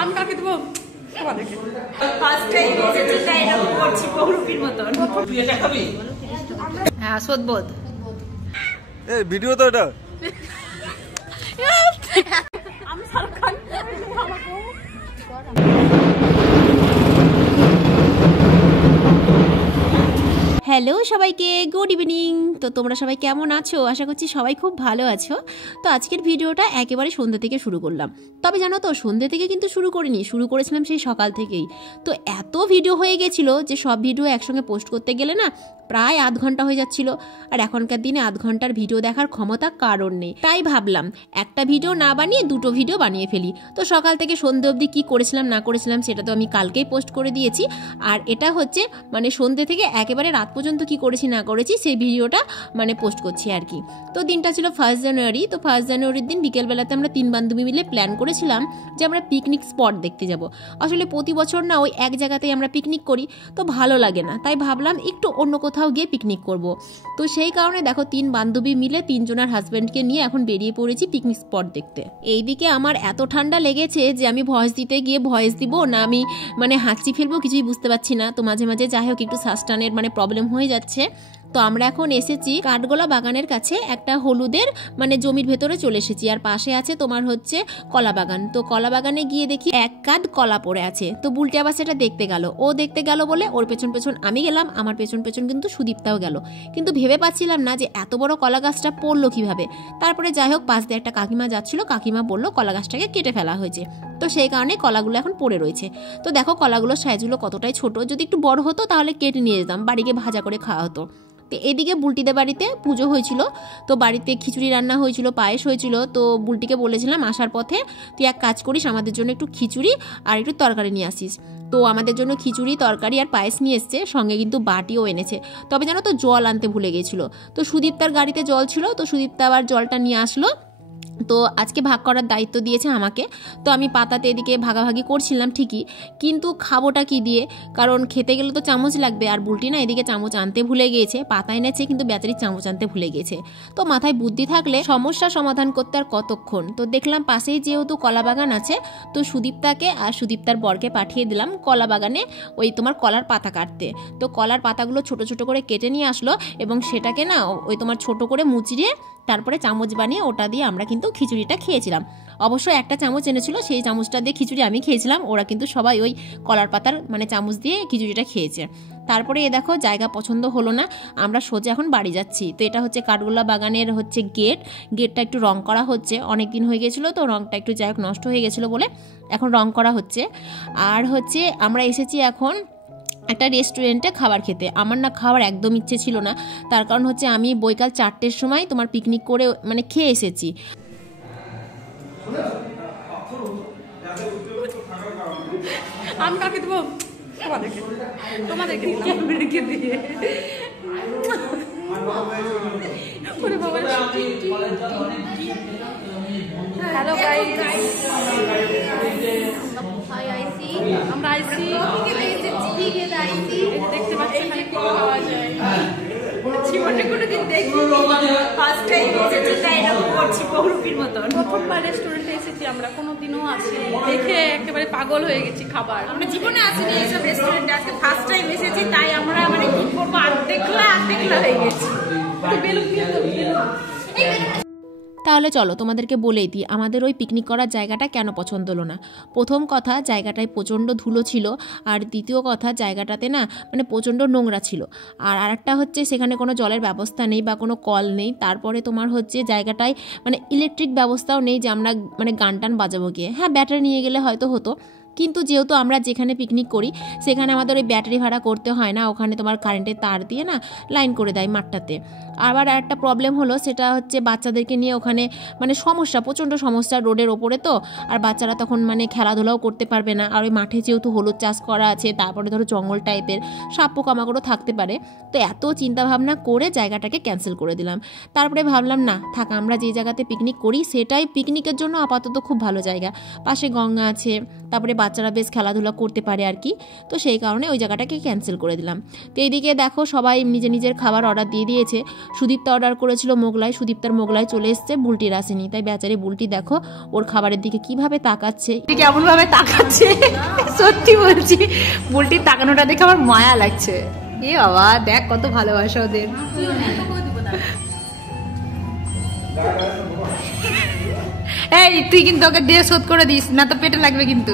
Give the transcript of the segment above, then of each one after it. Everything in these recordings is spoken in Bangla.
আমি কাকে দেবো তোমাদেরকে ফার্স্ট টাইম এসেছি তাই এরকম করছি বহুরূপীর মতন। তুই এটা খাবি? হ্যাঁ সদবোধ এই ভিডিও তো এটা আমি সালখান হ্যালো সবাইকে, গুড ইভিনিং। তো তোমরা সবাই কেমন আছো? আশা করছি সবাই খুব ভালো আছো। তো আজকের ভিডিওটা একেবারে সন্ধ্যা থেকে শুরু করলাম। তবে জানো তো, সন্ধ্যা থেকে কিন্তু শুরু করিনি, শুরু করেছিলাম সেই সকাল থেকেই। তো এত ভিডিও হয়ে গেছিলো যে সব ভিডিও একসঙ্গে পোস্ট করতে গেলে না প্রায় আধ ঘন্টা হয়ে যাচ্ছিল। আর এখনকার দিনে আধ ঘন্টার ভিডিও দেখার ক্ষমতা কারণ নেই। তাই ভাবলাম একটা ভিডিও না বানিয়ে দুটো ভিডিও বানিয়ে ফেলি। তো সকাল থেকে সন্ধ্যে অবধি কী করেছিলাম না করেছিলাম সেটা তো আমি কালকেই পোস্ট করে দিয়েছি। আর এটা হচ্ছে মানে সন্ধ্যে থেকে একেবারে রাত পর্যন্ত কি করেছি না করেছি সেই ভিডিওটা মানে পোস্ট করছি আর কি। তো দিনটা ছিল 1 জানুয়ারি। তো 1 জানুয়ারির দিন বিকেলবেলাতে আমরা 3 বান্ধবী মিলে প্ল্যান করেছিলাম যে আমরা পিকনিক স্পট দেখতে যাব। আসলে প্রতি বছর না ওই এক জায়গাতেই আমরা পিকনিক করি, তো ভালো লাগে না, তাই ভাবলাম একটু অন্য কোথাও গিয়ে পিকনিক করব। তো সেই কারণে দেখো 3 বান্ধবী মিলে 3 জনের হাজব্যান্ডকে নিয়ে এখন বেরিয়ে পড়েছি পিকনিক স্পট দেখতে। এইদিকে আমার এত ঠান্ডা লেগেছে যে আমি ভয়েস দিতে গিয়ে ভয়েস দিব না আমি মানে হাঁচি ফেলবো কিছুই বুঝতে পারছি না। তো মাঝে মাঝে যাই হোক একটু শ্বাসটানের মানে প্রবলেম হয়ে যাচ্ছে। তো আমরা এখন এসেছি কাঠগোলা বাগানের কাছে, একটা হলুদের মানে জমির ভেতরে চলে এসেছি। আর পাশে আছে তোমার হচ্ছে কলা বাগান। তো কলা বাগানে গিয়ে দেখি এক কাঁধ কলা পড়ে আছে। তো বুলটি আবার সেটা দেখতে গেল। ও দেখতে গেল বলে ওর পেছন পেছন আমি গেলাম, আমার পেছন পেছন কিন্তু সুদীপ্তাও গেল। কিন্তু ভেবে পাচ্ছিলাম না যে এত বড় কলা গাছটা পড়লো কিভাবে। তারপরে যাই হোক পাশ দিয়ে একটা কাকিমা যাচ্ছিল, কাকিমা বললো কলা গাছটাকে কেটে ফেলা হয়েছে। তো সেই কারণে কলাগুলো এখন পড়ে রয়েছে। তো দেখো কলাগুলোর সাইজগুলো কতটাই ছোট, যদি একটু বড় হতো তাহলে কেটে নিয়ে যেতাম, বাড়িকে ভাজা করে খাওয়া হতো। তো এদিকে বুলটিদের বাড়িতে পুজো হয়েছিল, তো বাড়িতে খিচুড়ি রান্না হয়েছিল, পায়েস হয়েছিল। তো বুলটিকে বলেছিলাম আসার পথে তুই এক কাজ করিস, আমাদের জন্য একটু খিচুড়ি আর একটু তরকারি নিয়ে আসিস। তো আমাদের জন্য খিচুড়ি তরকারি আর পায়েস নিয়ে এসছে, সঙ্গে কিন্তু বাটিও এনেছে। তবে জানো তো জল আনতে ভুলে গেছিলো। তো সুদীপ্তার গাড়িতে জল ছিল, তো সুদীপ্তা আবার জলটা নিয়ে আসলো। তো আজকে ভাগ করার দায়িত্ব দিয়েছে আমাকে। তো আমি পাতাতে এদিকে ভাগাভাগি করছিলাম ঠিকই, কিন্তু খাবোটা কি দিয়ে, কারণ খেতে গেলে তো চামচ লাগবে। আর বুলটি না এদিকে চামচ আনতে ভুলে গিয়েছে, পাতা এনেছে কিন্তু বেচারি চামচ আনতে ভুলে গেছে। তো মাথায় বুদ্ধি থাকলে সমস্যা সমাধান করতে আর কতক্ষণ। তো দেখলাম পাশেই যেহেতু কলা বাগান আছে, তো সুদীপ্তাকে আর সুদীপ্তার বরকে পাঠিয়ে দিলাম কলা বাগানে ওই তোমার কলার পাতা কাটতে। তো কলার পাতাগুলো ছোট ছোট করে কেটে নিয়ে আসলো এবং সেটাকে না ওই তোমার ছোট করে মুচড়িয়ে তারপরে চামচ বানিয়ে ওটা দিয়ে আমরা কিন্তু খিচুড়িটা খেয়েছিলাম। অবশ্য একটা চামচ এনেছিল, সেই চামচটা দিয়ে খিচুড়ি আমি খেয়েছিলাম, ওরা কিন্তু সবাই ওই কলার পাতার মানে চামচ দিয়ে খিচুড়িটা খেয়েছে। তারপরে এ দেখো জায়গা পছন্দ হলো না, আমরা সোজা এখন বাড়ি যাচ্ছি। তো এটা হচ্ছে কাঠগোলা বাগানের হচ্ছে গেটটা একটু রং করা হচ্ছে, অনেক দিন হয়ে গেছিলো তো রংটা একটু যাই হোক নষ্ট হয়ে গেছিলো বলে এখন রং করা হচ্ছে। আর হচ্ছে আমরা এসেছি এখন একটা রেস্টুরেন্টে খাবার খেতে। আমার না খাওয়ার একদম ইচ্ছে ছিল না, তার কারণ হচ্ছে আমি বৈকাল 4টের সময় তোমার পিকনিক করে মানে খেয়ে এসেছি। আমি কাকে দেবো তোমাদেরকে তোমাদেরকে দিয়ে হ্যালো গাইস, আমরা আইসি দেখতে পাচ্ছি পাওয়া যায় জীবনে কোনোদিন দেখিনি, ফার্স্ট টাইম এসেছি তাই এরকম করছি বহুরূপীর মতন। প্রথমবার রেস্টুরেন্টে এসেছি আমরা, কোনোদিনও আসি দেখে একেবারে পাগল হয়ে গেছি খাবার। আমরা জীবনে আসিনি এইসব রেস্টুরেন্টে, আজকে ফার্স্ট টাইম এসেছি তাই আমরা মানে কি করবো আর দেখলা হয়ে গেছি। তাহলে চলো তোমাদেরকে বলেই দিই আমাদের ওই পিকনিক করার জায়গাটা কেন পছন্দ হলো না। প্রথম কথা, জায়গাটায় প্রচণ্ড ধুলো ছিল। আর দ্বিতীয় কথা, জায়গাটাতে না মানে প্রচণ্ড নোংরা ছিল। আর আরেকটা হচ্ছে সেখানে কোনো জলের ব্যবস্থা নেই বা কোনো কল নেই। তারপরে তোমার হচ্ছে জায়গাটায় মানে ইলেকট্রিক ব্যবস্থাও নেই যে আমরা মানে গান টান বাজাবো গিয়ে। হ্যাঁ ব্যাটারি নিয়ে গেলে হয়তো হতো, কিন্তু যেহেতু আমরা যেখানে পিকনিক করি সেখানে আমাদের ওই ব্যাটারি ভাড়া করতে হয় না, ওখানে তোমার কারেন্টের তার দিয়ে না লাইন করে দেয় মাঠটাতে। আবার একটা প্রবলেম হলো, সেটা হচ্ছে বাচ্চাদেরকে নিয়ে ওখানে মানে সমস্যা, প্রচণ্ড সমস্যা, রোডের ওপরে তো। আর বাচ্চারা তখন মানে খেলাধুলাও করতে পারবে না। আর ওই মাঠে যেহেতু হলুদ চাষ করা আছে, তারপরে ধরো জঙ্গল টাইপের সাপ পোকামাকড়ও থাকতে পারে। তো এত চিন্তাভাবনা করে জায়গাটাকে ক্যান্সেল করে দিলাম। তারপরে ভাবলাম না থাক, আমরা যে জায়গাতে পিকনিক করি সেটাই পিকনিকের জন্য আপাতত খুব ভালো জায়গা। পাশে গঙ্গা আছে, তারপরে বাচ্চারা বেশ খেলাধুলা করতে পারে আর কি। তো সেই কারণে ওই জায়গাটাকে ক্যান্সেল করে দিলাম। তো এইদিকে দেখো সবাই নিজের নিজের খাবার অর্ডার দিয়ে দিয়েছে। সুদীপ্তা অর্ডার করেছিল মোগলাই, সুদীপ্তার মোগলাই চলে এসছে, বুলটির আসেনি। তাই বেচারি বুলটি দেখো ওর খাবারের দিকে কিভাবে তাকাচ্ছে, কেমন ভাবে তাকাচ্ছে, সত্যি বলছি বুলটির তাকানোটা দেখে আমার মায়া লাগছে। এ বাবা দেখ কত ভালোবাসা ওদের। এই তুই কিন্তু ওকে দিয়ে শোধ করে দিস না তো পেটে লাগবে কিন্তু।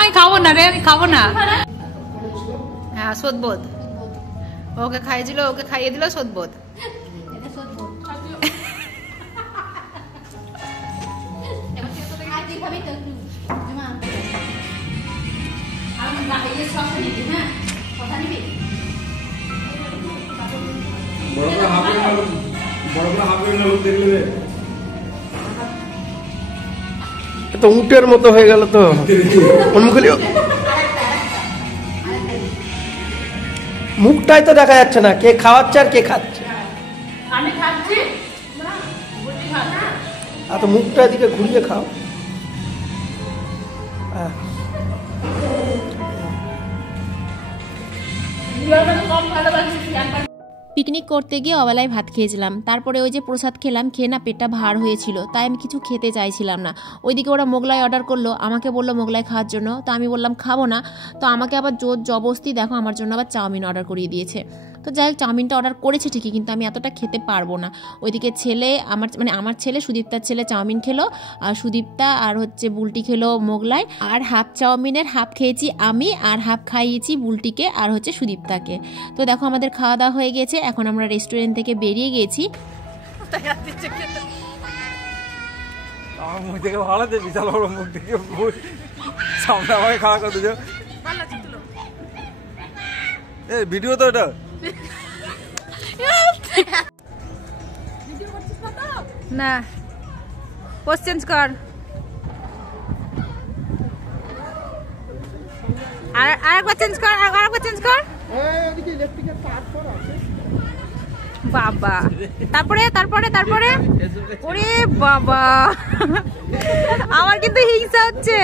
আমি খাবো না রে, আমি খাবো না। হ্যাঁ শোধবোধ, ওকে খাইয়েছিল, ওকে খাইয়ে দিল শোধবোধ। তো উটের মতো হয়ে গেল তো মুখটাই তো দেখা যাচ্ছে না, কে খাওয়াচ্ছে আর কে খাচ্ছে। আমি খাচ্ছি, আর তো মুখটা এদিকে ঘুরিয়ে খাও। পিকনিক করতে গিয়ে অবেলায় ভাত খেয়েছিলাম, তারপরে ওই যে প্রসাদ খেলাম, খেয়ে না পেটটা ভার হয়েছিল, তাই আমি কিছু খেতে চাইছিলাম না। ওইদিকে ওরা মোগলাই অর্ডার করলো, আমাকে বললো মোগলাই খাওয়ার জন্য, তো আমি বললাম খাবো না। তো আমাকে আবার জোর জবরদস্তি দেখো আমার জন্য আবার চাউমিন অর্ডার করিয়ে দিয়েছে। তো যাই হোক চাউমিনটা অর্ডার করেছে ঠিকই, কিন্তু আমি এতটা খেতে পারবো না। ওইদিকে ছেলে আমার ছেলে সুদীপ্তার ছেলে চাউমিন খেলো, আর সুদীপ্তা আর হচ্ছে বুলটি খেলো মোগলাই, আর হাফ চাউমিনের হাফ খেয়েছি আমি, আর হাফ খাইয়েছি বুলটিকে আর হচ্ছে সুদীপ্তাকে। তো দেখো আমাদের খাওয়া দাওয়া হয়ে গেছে, এখন আমরা রেস্টুরেন্ট থেকে বেরিয়ে গেছি। আমার মুখ থেকে ভালো আছে, বিশাল বড় মুখ থেকে সামনে আমাকে খাওয়া করতে যাও। এই ভিডিও তো এটা না পোস্ট চেঞ্জ কর, আর আরেকবার চেঞ্জ কর, আরেকবার চেঞ্জ কর বাবা। তারপরে তারপরে তারপরে ওরে বাবা আমার কিন্তু হিংসা হচ্ছে।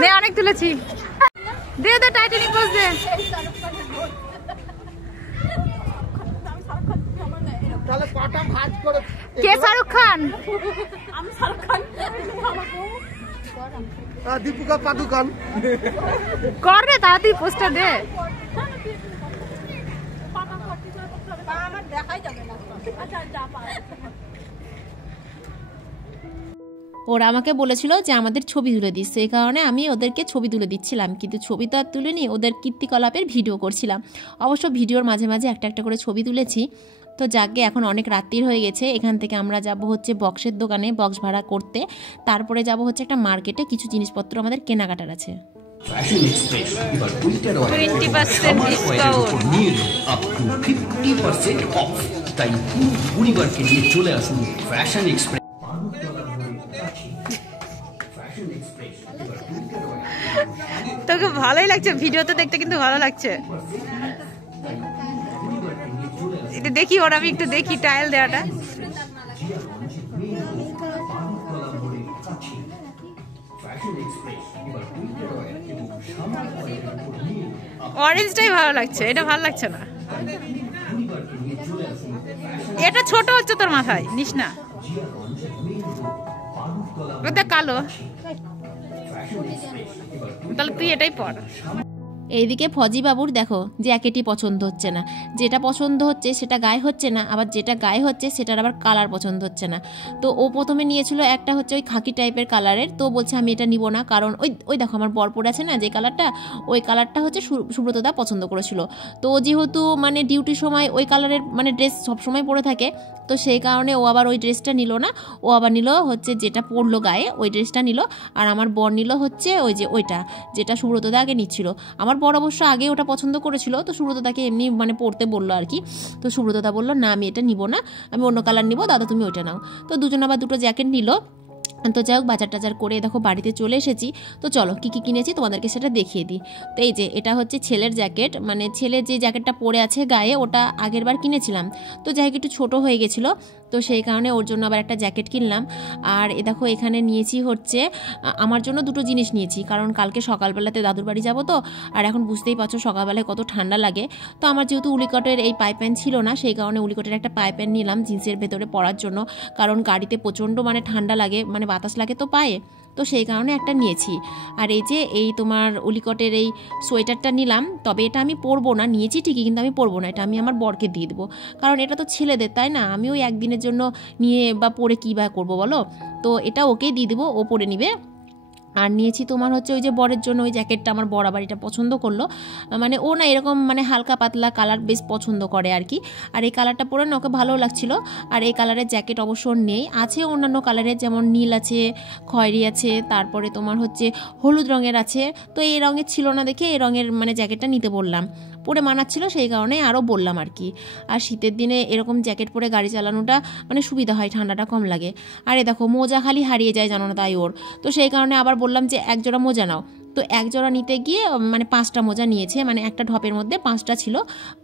নে অনেক তুলেছি, দে দে টাইটানিক পোজ দে। কে শাহরুখ খান? আমি শাহরুখ খান। দীপিকা পাদুকন কর রে তাড়াতাড়ি পোস্টার দে। ওরা আমাকে বলেছিল যে আমাদের ছবি তুলে দিস, সেই কারণে আমি ওদেরকে ছবি তুলে দিচ্ছিলাম, কিন্তু ছবি তো আর তুলিনি, ওদের কীর্তিকলাপের ভিডিও করছিলাম। অবশ্য ভিডিওর মাঝে মাঝে একটা একটা করে ছবি তুলেছি। তো যাকে এখন অনেক রাত্রির হয়ে গেছে, এখান থেকে আমরা যাব হচ্ছে বক্সের দোকানে বক্স ভাড়া করতে, তারপরে যাব হচ্ছে একটা মার্কেটে, কিছু জিনিসপত্র আমাদের কেনাকাটার আছে। ফ্যাশন এক্সপ্রেস এবার 20% ডিসকাউন্ট, আপ টু 50% অফ। তাই পুরো পরিবারকে নিয়ে চলে আসুন ফ্যাশন এক্সপ্রেস। তোকে ভালোই লাগছে ভিডিওতে দেখতে, কিন্তু ভালো লাগছে। এটা দেখি ওর, আমি একটু দেখি টাইল দেওয়াটা। অরেঞ্জটাই ভালো লাগছে, এটা ভালো লাগছে না। এটা ছোট হচ্ছে তোর মাথায়, নিস না, ওটা কালো। তাহলে তুই এটাই পর। এইদিকে ফজি বাবুর দেখো জ্যাকেটই পছন্দ হচ্ছে না, যেটা পছন্দ হচ্ছে সেটা গায়ে হচ্ছে না, আবার যেটা গায়ে হচ্ছে সেটার আবার কালার পছন্দ হচ্ছে না। তো ও প্রথমে নিয়েছিল একটা হচ্ছে ওই খাকি টাইপের কালারের, তো বলছে আমি এটা নিব না, কারণ ওই দেখো আমার বর পরে আছে না যে কালারটা, ওই কালারটা হচ্ছে সুব্রতদা পছন্দ করেছিল। তো যেহেতু মানে ডিউটির সময় ওই কালারের মানে ড্রেস সবসময় পরে থাকে, তো সেই কারণে ও আবার ওই ড্রেসটা নিল না, ও আবার নিল হচ্ছে যেটা পরলো গায়ে ওই ড্রেসটা নিল, আর আমার বর নিল হচ্ছে ওই যে ওইটা যেটা সুব্রতদা আগে নিচ্ছিল। আমার বর অবশ্য আগে ওটা পছন্দ করেছিল, তো সুব্রতদাকে এমনি মানে পরতে বললো আর কি। তো সুব্রতদা বললো না আমি এটা নিব না, আমি অন্য কালার নিব, দাদা তুমি ওইটা নাও। তো দুজন আবার দুটো জ্যাকেট নিল। তো যাই হোক বাজার টাজার করে দেখো বাড়িতে চলে এসেছি। তো চলো কী কী কিনেছি তোমাদেরকে সেটা দেখিয়ে দিই। তো এই যে এটা হচ্ছে ছেলের জ্যাকেট, মানে ছেলের যে জ্যাকেটটা পরে আছে গায়ে, ওটা আগের বার কিনেছিলাম, তো যাই হোক একটু ছোটো হয়ে গেছিলো, তো সেই কারণে ওর জন্য আবার একটা জ্যাকেট কিনলাম। আর এ দেখো এখানে নিয়েছি হচ্ছে আমার জন্য দুটো জিনিস নিয়েছি, কারণ কালকে সকালবেলাতে দাদুর বাড়ি যাবো তো, আর এখন বুঝতেই পারছো সকালবেলায় কত ঠান্ডা লাগে। তো আমার যেহেতু উলিকটের এই পাইপ্যান ছিল না, সেই কারণে উলিকটের একটা পাইপ্যান নিলাম জিন্সের ভেতরে পরার জন্য, কারণ গাড়িতে প্রচণ্ড মানে ঠান্ডা লাগে, মানে বাতাস লাগে তো পায়ে, তো সেই কারণে একটা নিয়েছি। আর এই যে এই তোমার উলিকটের এই সোয়েটারটা নিলাম, তবে এটা আমি পরবো না, নিয়েছি ঠিকই কিন্তু আমি পরবো না, এটা আমি আমার বরকে দিয়ে দেবো, কারণ এটা তো ছেলেদের তাই না, আমি ওই একদিনের জন্য নিয়ে বা পরে কী বা করবো বলো, তো এটা ওকেই দিয়ে দেবো, ও পরে নিবে। আর নিয়েছি তোমার হচ্ছে ওই যে বরের জন্য ওই জ্যাকেটটা, আমার বর আবার এটা পছন্দ করলো, মানে ও না এরকম মানে হালকা পাতলা কালার বেশ পছন্দ করে আর কি, আর এই কালারটা পরে না ওকে ভালো লাগছিল। আর এই কালারের জ্যাকেট অবশ্য নেই, আছে অন্যান্য কালারের, যেমন নীল আছে, খয়েরি আছে, তারপরে তোমার হচ্ছে হলুদ রঙের আছে, তো এই রঙের ছিল না দেখে এই রঙের মানে জ্যাকেটটা নিতে বললাম, পরে মানাচ্ছিল সেই কারণে আরও বললাম আর কি। আর শীতের দিনে এরকম জ্যাকেট পরে গাড়ি চালানোটা মানে সুবিধা হয়, ঠান্ডাটা কম লাগে। আর এ দেখো মোজা খালি হারিয়ে যায় জানো না তাই ওর, তো সেই কারণে আবার বললাম যে এক জোড়া মোজা নাও, তো এক জোড়া নিতে গিয়ে মানে 5টা মোজা নিয়েছে, মানে একটা ঢপের মধ্যে 5টা ছিল,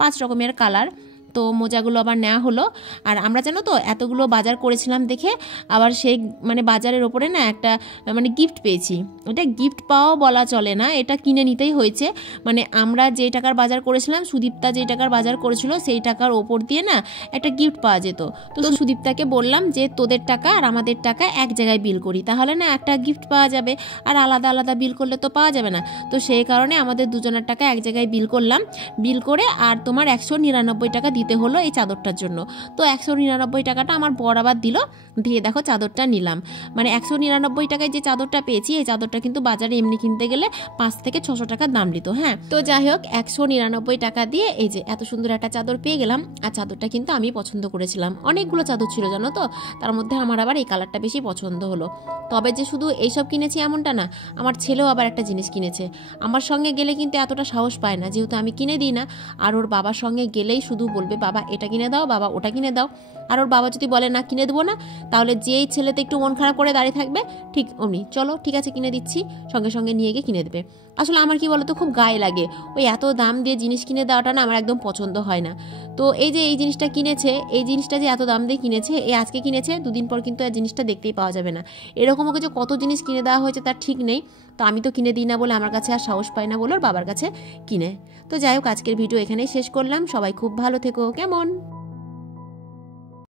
5 রকমের কালার, তো মোজাগুলো আবার নেওয়া হলো। আর আমরা জানো তো এতগুলো বাজার করেছিলাম দেখে আবার সেই মানে বাজারের ওপরে না একটা মানে গিফট পেয়েছি, এটা গিফট পাওয়াও বলা চলে না, এটা কিনে নিতেই হয়েছে, মানে আমরা যেই টাকার বাজার করেছিলাম, সুদীপ্তা যেই টাকার বাজার করেছিল সেই টাকার ওপর দিয়ে না একটা গিফট পাওয়া যেত, তো সুদীপ্তাকে বললাম যে তোদের টাকা আর আমাদের টাকা এক জায়গায় বিল করি, তাহলে না একটা গিফট পাওয়া যাবে, আর আলাদা আলাদা বিল করলে তো পাওয়া যাবে না, তো সেই কারণে আমাদের দুজনের টাকা এক জায়গায় বিল করলাম, বিল করে আর তোমার 199 টাকা দিতে হলো এই চাদরটার জন্য, তো 199 টাকাটা আমার বর আবার দিল, দিয়ে দেখো চাদরটা নিলাম, মানে 199 টাকায় যে চাদরটা পেয়েছি এই চাদরটা কিন্তু বাজারে এমনি কিনতে গেলে 500 থেকে 600 টাকা দাম নিত। হ্যাঁ, তো যাই হোক 199 টাকা দিয়ে এই যে এত সুন্দর একটা চাদর পেয়ে গেলাম, আর চাদরটা কিন্তু আমি পছন্দ করেছিলাম, অনেকগুলো চাদর ছিল জানো তো, তার মধ্যে আমার আবার এই কালারটা বেশি পছন্দ হলো। তবে যে শুধু এইসব কিনেছি এমনটা না, আমার ছেলেও আবার একটা জিনিস কিনেছে, আমার সঙ্গে গেলে কিন্তু এতটা সাহস পায় না, যেহেতু আমি কিনে দিই না, আর ওর বাবার সঙ্গে গেলেই শুধু বলবে বাবা এটা কিনে দাও, বাবা ওটা কিনে দাও, আর ওর বাবা যদি বলে না কিনে দেবো না, তাহলে যেই ছেলেতে একটু মন খারাপ করে দাঁড়িয়ে থাকবে ঠিক অমনি চলো ঠিক আছে কিনে দিচ্ছি, সঙ্গে সঙ্গে নিয়ে গিয়ে কিনে দেবে। আসলে আমার কি বলতো খুব গায়ে লাগে, ওই এত দাম দিয়ে জিনিস কিনে দেওয়াটা না আমার একদম পছন্দ হয় না। তো এই যে এই জিনিসটা কিনেছে, এই জিনিসটা যে এত দাম দিয়ে কিনেছে, এই আজকে কিনেছে, 2 দিন পর কিন্তু এই জিনিসটা দেখতেই পাওয়া যাবে না, এরকম ওকে যে কত জিনিস কিনে দেওয়া হয়েছে তার ঠিক নেই, তো আমি তো কিনে দিই না বলে আমার কাছে আর সাহস পাই না বলে ওর বাবার কাছে কিনে। তো যাই হোক আজকের ভিডিও এখানেই শেষ করলাম, সবাই খুব ভালো থেকো, কেমন।